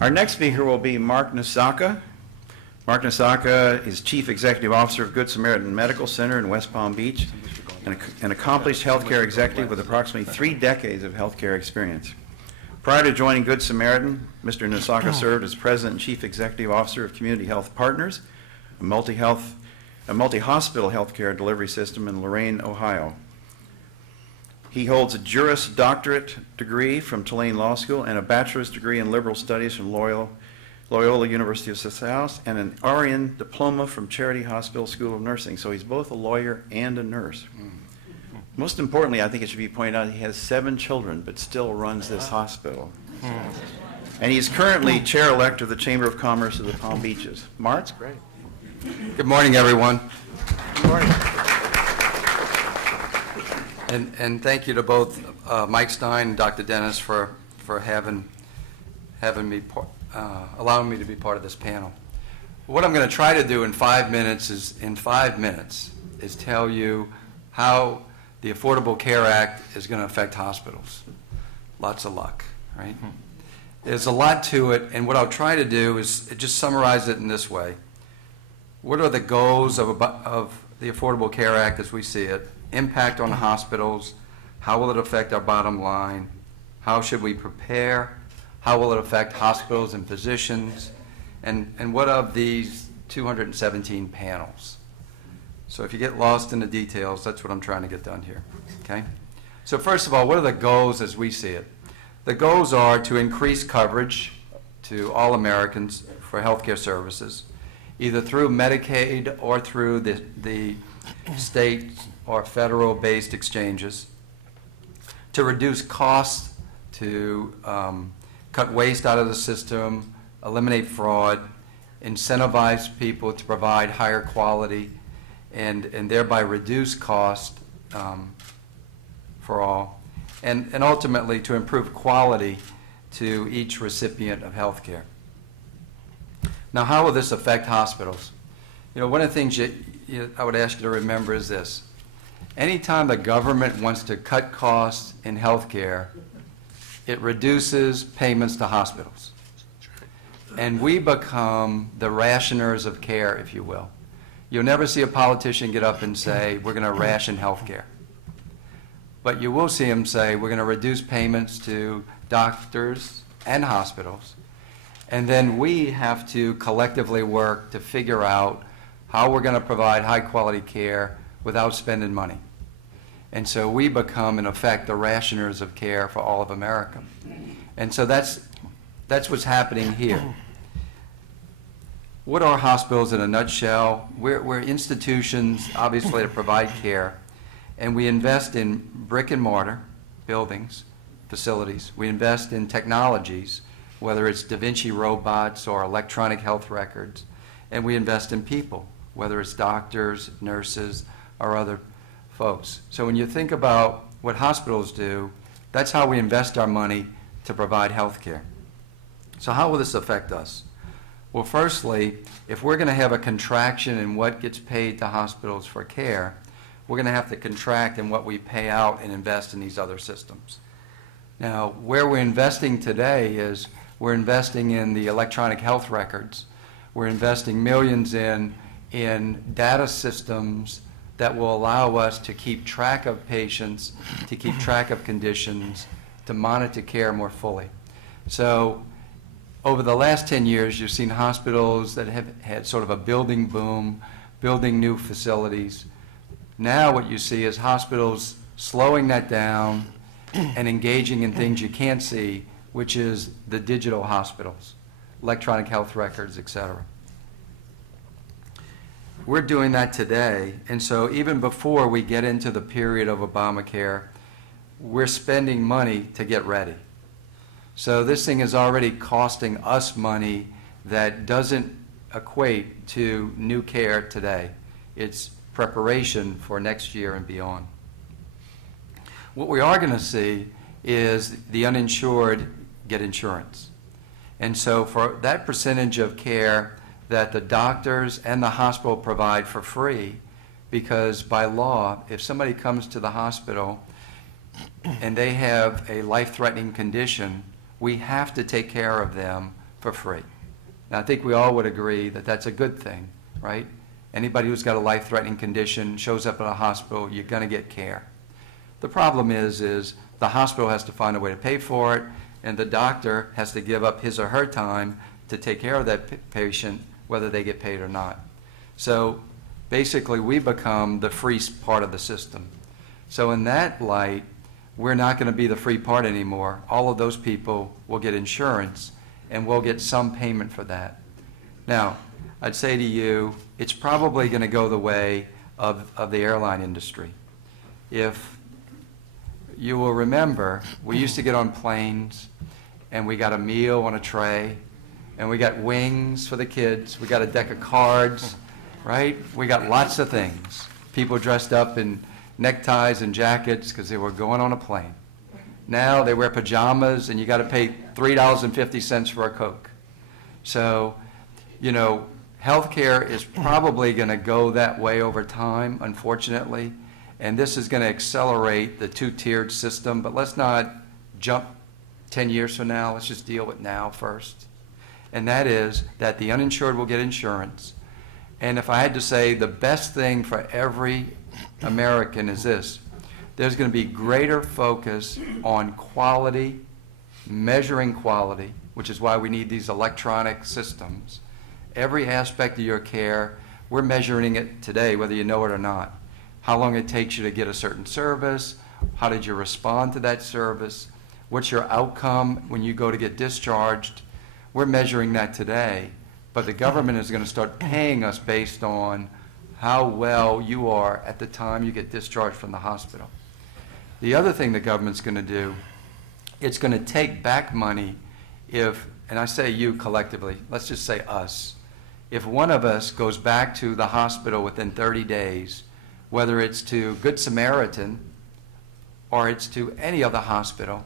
Our next speaker will be Mark Nosacka. Mark Nosacka is Chief Executive Officer of Good Samaritan Medical Center in West Palm Beach, an accomplished healthcare executive with approximately 3 decades of healthcare experience. Prior to joining Good Samaritan, Mr. Nosacka served as President and Chief Executive Officer of Community Health Partners, a multi-hospital healthcare delivery system in Lorain, Ohio. He holds a Juris Doctorate degree from Tulane Law School and a bachelor's degree in liberal studies from Loyola University of South and an RN diploma from Charity Hospital School of Nursing. So he's both a lawyer and a nurse. Most importantly, I think it should be pointed out, he has 7 children, but still runs this hospital. And he's currently chair-elect of the Chamber of Commerce of the Palm Beaches. Mark? That's great. Good morning, everyone. Good morning. And thank you to both Mike Stein and Dr. Dennis for having me allowing me to be part of this panel. What I'm going to try to do in 5 minutes is tell you how the Affordable Care Act is going to affect hospitals. Lots of luck, right? There's a lot to it, and what I'll try to do is just summarize it in this way. What are the goals of the Affordable Care Act as we see it? Impact on hospitals, how will it affect our bottom line, how should we prepare, how will it affect hospitals and physicians, and what of these 217 panels? So if you get lost in the details, that's what I'm trying to get done here, okay? So first of all, what are the goals as we see it? The goals are to increase coverage to all Americans for healthcare services, either through Medicaid or through the state or federal-based exchanges, to reduce costs, to cut waste out of the system, eliminate fraud, incentivize people to provide higher quality, and thereby reduce cost for all, and ultimately to improve quality to each recipient of health care. Now, how will this affect hospitals? You know, one of the things I would ask you to remember is this. Anytime the government wants to cut costs in health care, it reduces payments to hospitals. And we become the rationers of care, if you will. You'll never see a politician get up and say, we're going to ration health care. But you will see him say, we're going to reduce payments to doctors and hospitals. And then we have to collectively work to figure out how we're going to provide high-quality care without spending money. And so we become, in effect, the rationers of care for all of America. And so that's what's happening here. What are hospitals in a nutshell? We're institutions, obviously, to provide care, and we invest in brick and mortar buildings, facilities. We invest in technologies, whether it's Da Vinci robots or electronic health records, and we invest in people, whether it's doctors, nurses, or other folks. So when you think about what hospitals do, that's how we invest our money to provide health care. So how will this affect us? Well, firstly, if we're going to have a contraction in what gets paid to hospitals for care, we're going to have to contract in what we pay out and invest in these other systems. Now, where we're investing today is we're investing in the electronic health records. We're investing millions in data systems that will allow us to keep track of patients, to keep track of conditions, to monitor care more fully. So over the last 10 years, you've seen hospitals that have had sort of a building boom, building new facilities. Now what you see is hospitals slowing that down and engaging in things you can't see, which is the digital hospitals, electronic health records, et cetera. We're doing that today, and so even before we get into the period of Obamacare, we're spending money to get ready. So this thing is already costing us money that doesn't equate to new care today. It's preparation for next year and beyond. What we are going to see is the uninsured get insurance. And so for that percentage of care that the doctors and the hospital provide for free, because by law, if somebody comes to the hospital and they have a life-threatening condition, we have to take care of them for free. Now, I think we all would agree that that's a good thing, right? Anybody who's got a life-threatening condition, shows up at a hospital, you're going to get care. The problem is the hospital has to find a way to pay for it, and the doctor has to give up his or her time to take care of that patient, whether they get paid or not. So basically, we become the free part of the system. So in that light, we're not going to be the free part anymore. All of those people will get insurance, and we'll get some payment for that. Now, I'd say to you, it's probably going to go the way of the airline industry. If you will remember, we used to get on planes, and we got a meal on a tray, and we got wings for the kids, we got a deck of cards, right? We got lots of things. People dressed up in neckties and jackets because they were going on a plane. Now they wear pajamas, and you got to pay $3.50 for a Coke. So, you know, healthcare is probably going to go that way over time, unfortunately, and this is going to accelerate the two-tiered system, but let's not jump 10 years from now. Let's just deal with now first. And that is that the uninsured will get insurance. And if I had to say the best thing for every American is this: there's going to be greater focus on quality, measuring quality, which is why we need these electronic systems. Every aspect of your care, we're measuring it today, whether you know it or not. How long it takes you to get a certain service, how did you respond to that service, what's your outcome when you go to get discharged. We're measuring that today, but the government is going to start paying us based on how well you are at the time you get discharged from the hospital. The other thing the government's going to do, it's going to take back money if, and I say you collectively, let's just say us, if one of us goes back to the hospital within 30 days, whether it's to Good Samaritan or it's to any other hospital,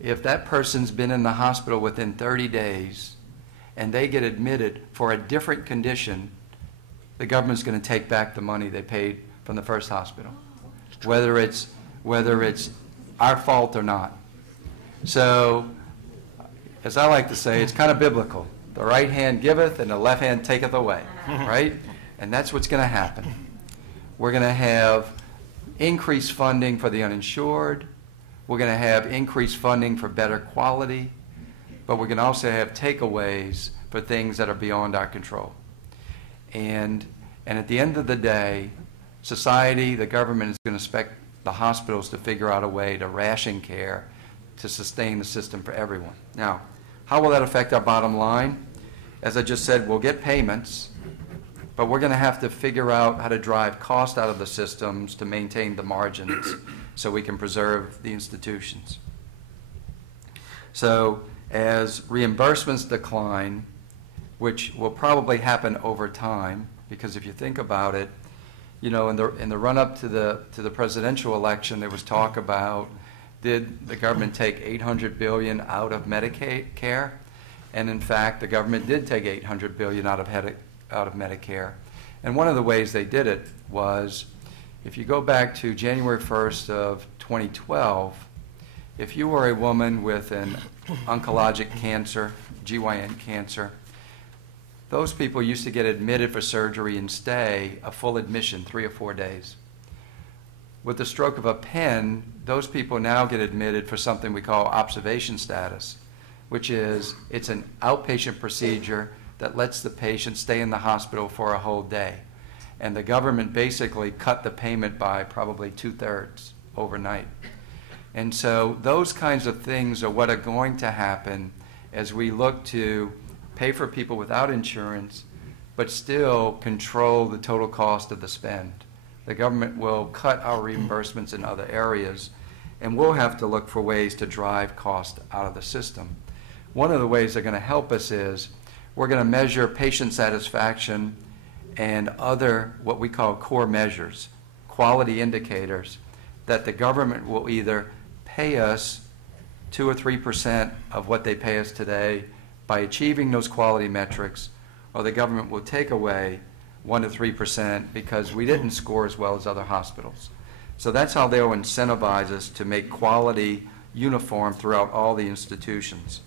if that person's been in the hospital within 30 days and they get admitted for a different condition, the government's going to take back the money they paid from the first hospital, whether it's our fault or not. So, as I like to say, it's kind of biblical. The right hand giveth and the left hand taketh away, right? And that's what's going to happen. We're going to have increased funding for the uninsured. We're going to have increased funding for better quality, but we're going to also have takeaways for things that are beyond our control. And at the end of the day, society, the government is going to expect the hospitals to figure out a way to ration care to sustain the system for everyone. Now, how will that affect our bottom line? As I just said, we'll get payments, but we're going to have to figure out how to drive cost out of the systems to maintain the margins so we can preserve the institutions. So as reimbursements decline, which will probably happen over time, because if you think about it, you know, in the run-up to the presidential election, there was talk about, did the government take $800 billion out of Medicare? And in fact, the government did take $800 billion out of Medicare. And one of the ways they did it was, if you go back to January 1st of 2012, if you were a woman with an oncologic cancer, GYN cancer, those people used to get admitted for surgery and stay a full admission, 3 or 4 days. With the stroke of a pen, those people now get admitted for something we call observation status, which is, it's an outpatient procedure that lets the patient stay in the hospital for a whole day. And the government basically cut the payment by probably 2/3 overnight. And so those kinds of things are what are going to happen as we look to pay for people without insurance, but still control the total cost of the spend. The government will cut our reimbursements in other areas, and we'll have to look for ways to drive cost out of the system. One of the ways they're going to help us is we're going to measure patient satisfaction and other what we call core measures, quality indicators, that the government will either pay us 2 or 3% of what they pay us today by achieving those quality metrics, or the government will take away 1 to 3% because we didn't score as well as other hospitals. So that's how they'll incentivize us to make quality uniform throughout all the institutions.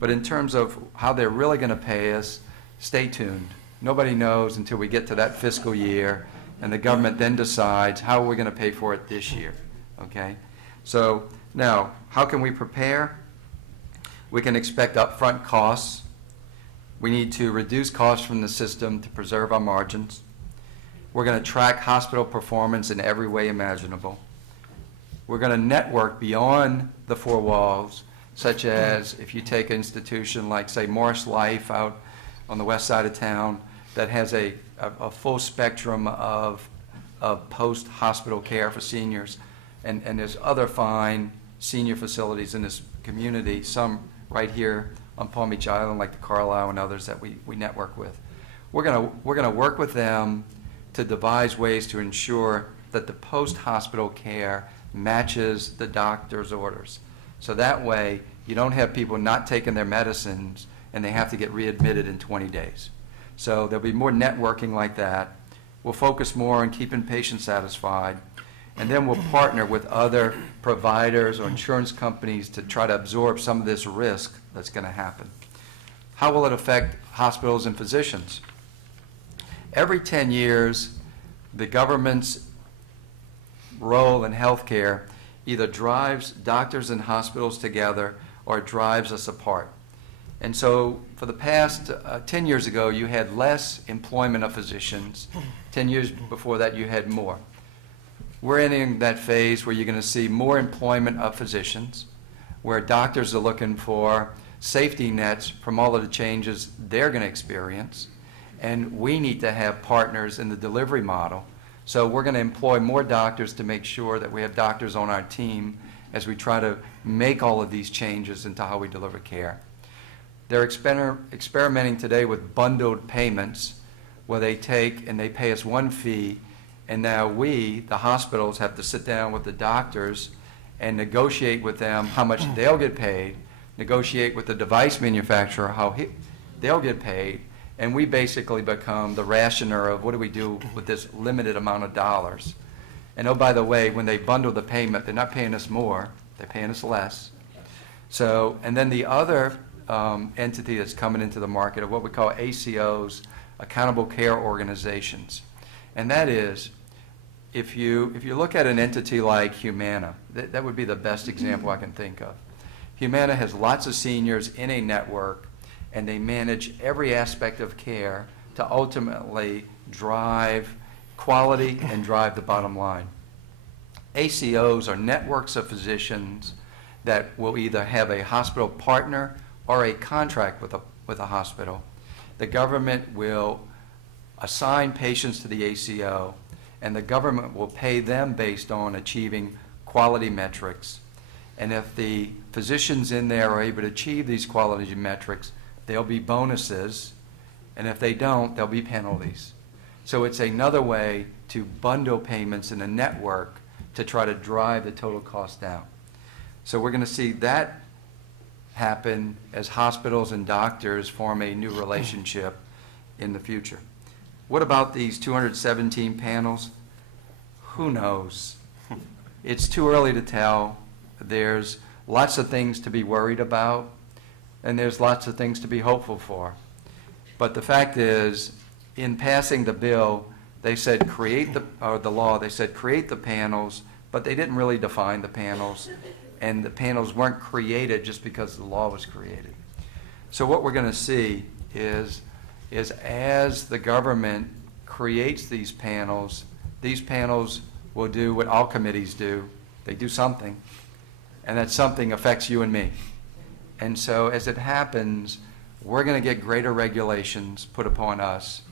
But in terms of how they're really going to pay us, stay tuned. Nobody knows until we get to that fiscal year, and the government then decides how we're going to pay for it this year, okay? So now, how can we prepare? We can expect upfront costs. We need to reduce costs from the system to preserve our margins. We're going to track hospital performance in every way imaginable. We're going to network beyond the four walls, such as if you take an institution like, say, Morris Life out on the west side of town that has a full spectrum of post-hospital care for seniors, and there's other fine senior facilities in this community, some right here on Palm Beach Island, like the Carlisle and others that we network with. We're gonna work with them to devise ways to ensure that the post-hospital care matches the doctor's orders. So that way, you don't have people not taking their medicines and they have to get readmitted in 20 days. So there'll be more networking like that. We'll focus more on keeping patients satisfied, and then we'll partner with other providers or insurance companies to try to absorb some of this risk that's going to happen. How will it affect hospitals and physicians? Every 10 years, the government's role in healthcare either drives doctors and hospitals together or drives us apart. And so for the past 10 years ago, you had less employment of physicians. 10 years before that, you had more. We're entering that phase where you're going to see more employment of physicians, where doctors are looking for safety nets from all of the changes they're going to experience. And we need to have partners in the delivery model. So we're going to employ more doctors to make sure that we have doctors on our team as we try to make all of these changes into how we deliver care. They're experimenting today with bundled payments where they take and they pay us one fee, and now we, the hospitals, have to sit down with the doctors and negotiate with them how much they'll get paid, negotiate with the device manufacturer how they'll get paid, and we basically become the rationer of what do we do with this limited amount of dollars. And oh, by the way, when they bundle the payment, they're not paying us more, they're paying us less. So, and then the other entity that's coming into the market are what we call ACOs, Accountable Care Organizations. And that is, if you look at an entity like Humana, that would be the best example I can think of. Humana has lots of seniors in a network, and they manage every aspect of care to ultimately drive quality and drive the bottom line. ACOs are networks of physicians that will either have a hospital partner or a contract with a hospital. The government will assign patients to the ACO, and the government will pay them based on achieving quality metrics. And if the physicians in there are able to achieve these quality metrics, there'll be bonuses, and if they don't, there'll be penalties. So it's another way to bundle payments in a network to try to drive the total cost down. So we're going to see that happen as hospitals and doctors form a new relationship in the future. What about these 217 panels? Who knows? It's too early to tell. There's lots of things to be worried about, and there's lots of things to be hopeful for. But the fact is, in passing the bill, they said create the law, they said create the panels, but they didn't really define the panels, and the panels weren't created just because the law was created. So what we're going to see is as the government creates these panels will do what all committees do. They do something, and that something affects you and me. And so as it happens, we're going to get greater regulations put upon us.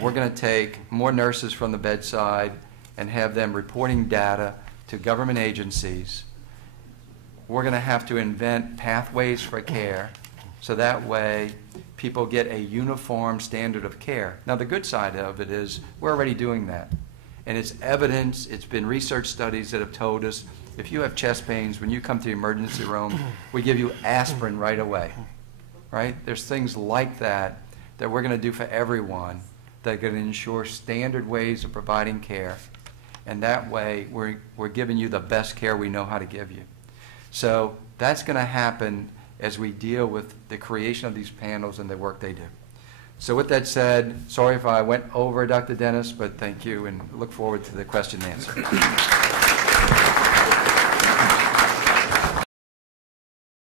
We're going to take more nurses from the bedside and have them reporting data to government agencies. We're going to have to invent pathways for care so that way people get a uniform standard of care. Now, the good side of it is we're already doing that. And it's evidence, it's been research studies that have told us if you have chest pains, when you come to the emergency room, we give you aspirin right away, right? There's things like that that we're going to do for everyone that are going to ensure standard ways of providing care. And that way, we're giving you the best care we know how to give you. So that's going to happen as we deal with the creation of these panels and the work they do. So with that said, sorry if I went over, Dr. Dennis, but thank you, and look forward to the question and answer.